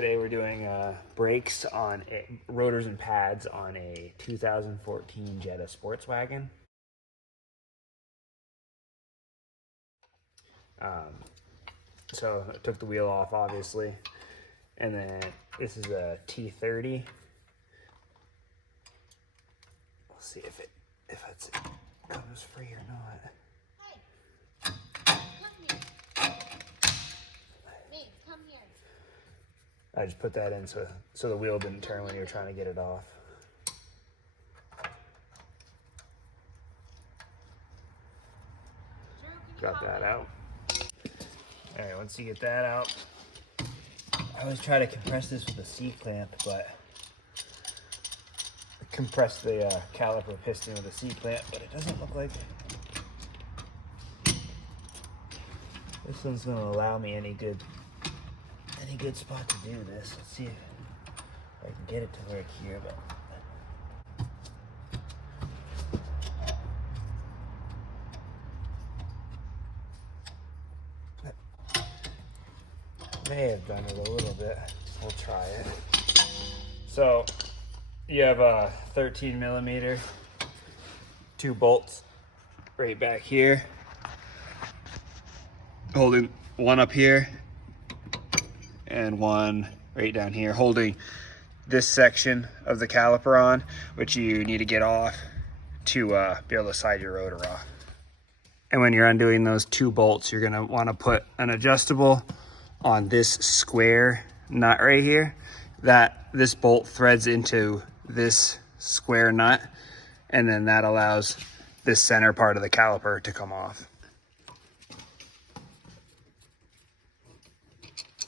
Today we're doing brakes on rotors and pads on a 2014 Jetta SportWagon. So I took the wheel off, obviously, and then this is a T30. We'll see if it comes free or not. I just put that in so the wheel didn't turn when you were trying to get it off. Got that out. All right, once you get that out, I always try to compress this with a C-clamp, but compress the caliper piston with a C-clamp, but it doesn't look like this one's gonna allow me any good spot to do this. Let's see if I can get it to work here, but may have done it a little bit. We'll try it. So you have a 13 millimeter, 2 bolts right back here, holding one up here and one right down here, holding this section of the caliper on, which you need to get off to be able to slide your rotor off. And when you're undoing those 2 bolts, you're gonna wanna put an adjustable on this square nut right here. This bolt threads into this square nut, and then that allows this center part of the caliper to come off.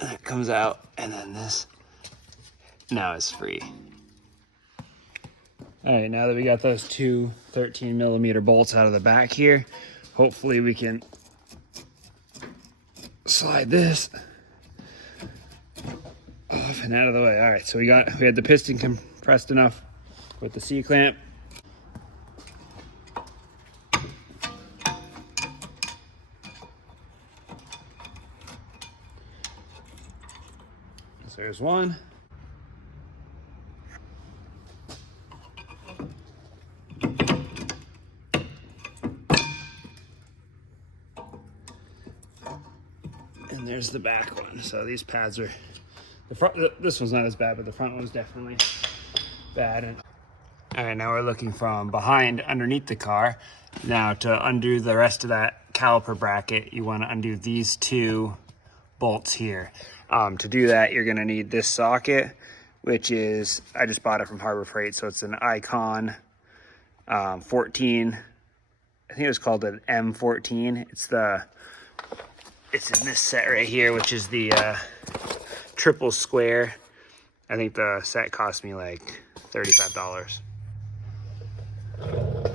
And it comes out, and then this now is free. All right, now that we got those 2 13 millimeter bolts out of the back here, hopefully we can slide this off and out of the way. All right, so we had the piston compressed enough with the C-clamp. So there's one. And there's the back one. So these pads are, this one's not as bad, but the front one's definitely bad. All right, now we're looking from behind underneath the car. Now to undo the rest of that caliper bracket, you want to undo these 2 bolts here. To do that, you're gonna need this socket, which is, I just bought it from Harbor Freight, so it's an Icon 14. I think it was called an M14. It's in this set right here, which is the triple square. I think the set cost me like $35.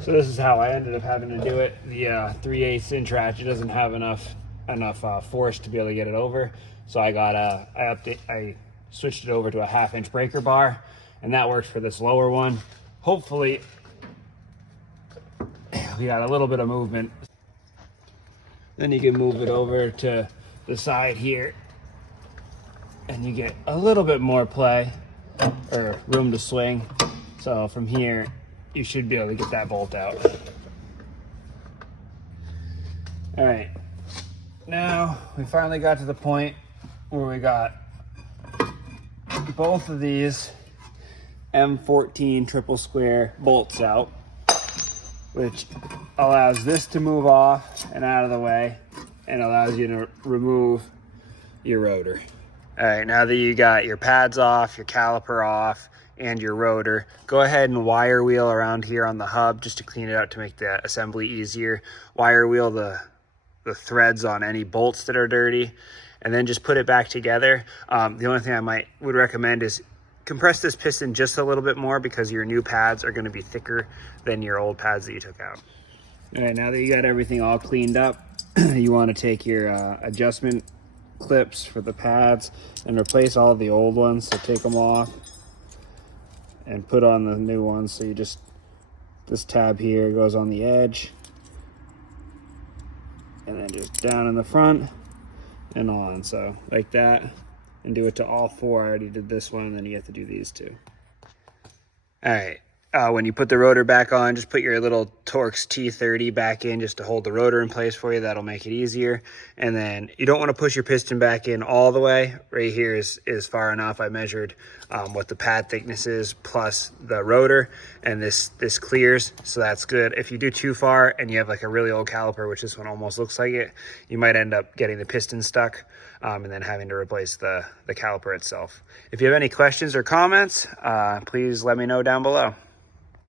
So this is how I ended up having to do it. The 3/8 inch ratchet doesn't have enough force to be able to get it over. So I switched it over to a 1/2 inch breaker bar, and that works for this lower one. Hopefully we got a little bit of movement. Then you can move it over to the side here, and you get a little bit more play or room to swing. So from here, you should be able to get that bolt out. All right, now we finally got to the point where we got both of these M14 triple square bolts out, which allows this to move off and out of the way and allows you to remove your rotor. All right, now that you got your pads off, your caliper off, and your rotor, go ahead and wire wheel around here on the hub just to clean it out to make the assembly easier. Wire wheel the threads on any bolts that are dirty, and then just put it back together. The only thing I would recommend is compress this piston just a little bit more, because your new pads are going to be thicker than your old pads that you took out. All right, now that you got everything all cleaned up, you want to take your adjustment clips for the pads and replace all the old ones. So take them off and put on the new ones. So you just, this tab here goes on the edge, and then just down in the front and on, so like that. and do it to all four. I already did this one, and then you have to do these two. All right. When you put the rotor back on, just put your little Torx T30 back in just to hold the rotor in place for you. That'll make it easier. And then you don't want to push your piston back in all the way. Right here is far enough. I measured what the pad thickness is plus the rotor, and this clears, so that's good. If you do too far and you have like a really old caliper, which this one almost looks like it, you might end up getting the piston stuck and then having to replace the caliper itself. If you have any questions or comments, please let me know down below.